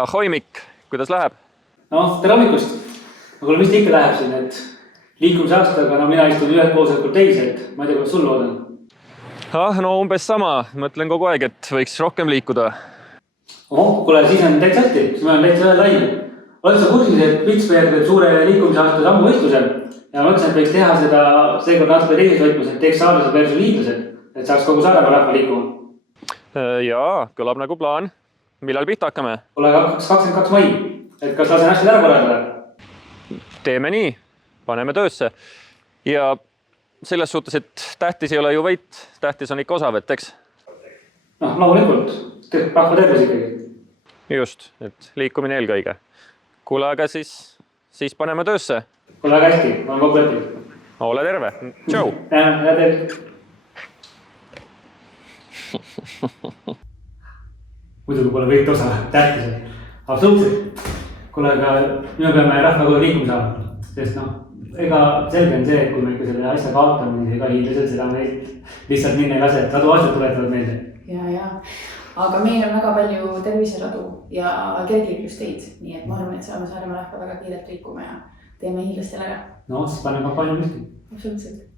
Ahoi Mikk, kuidas läheb? No, tere hommikust. Kuule, mis ikka läheb siin, et liikumisaastaga, mina istun ühelt koosolekul teise, et ma ei tea, kuidas sul loodan. No umbes sama, mõtlen kogu aeg, et võiks rohkem liikuda. Kuule, siis on täitsa hästi, siis ma olen täitsa ühel lainel. Oled sa kursis, et Pitsberg teeb suure liikumisaasta sammuvõistluse ja ma mõtlesin, et võiks teha seda seekord natuke teises võitmus, et teeks saarlased versus liitlased, et saaks kogu Saaremaa rahva liikuma. Jaa, kõlab nagu plaan. Millal pihta hakkame? Kuule, 22. mai, et kas lasen asjad ära korraldada? Teeme nii, paneme töösse. Ja selles suhtes, et tähtis ei ole ju võit, tähtis on ikka osavõtt, eks? No, loomulikult, rahva tervis ikkagi. Just, et liikumine eelkõige. Kuule, aga siis paneme töösse. Kuule, väga hästi, olen kokku leppinud. Ole terve, tšau! Ja teil. Muidugi pole võit osa, tähtis on. Absoluutselt. Kuule, aga me peame rahva kogu liikuma saama. Sest ega selge on see, et kui me ikka selle asja kaotame, siis ega hiidlased seda meilt lihtsalt minna ei lase, et sadu aastat tuletavad meelde. Ja. Aga meil on väga palju terviseradu ja kergliiklusteid, nii et ma arvan, et saame Saaremaa rahva väga kiirelt liikuma ja teeme hiidlastele ära. No, siis paneme kampaania püsti. Absoluutselt.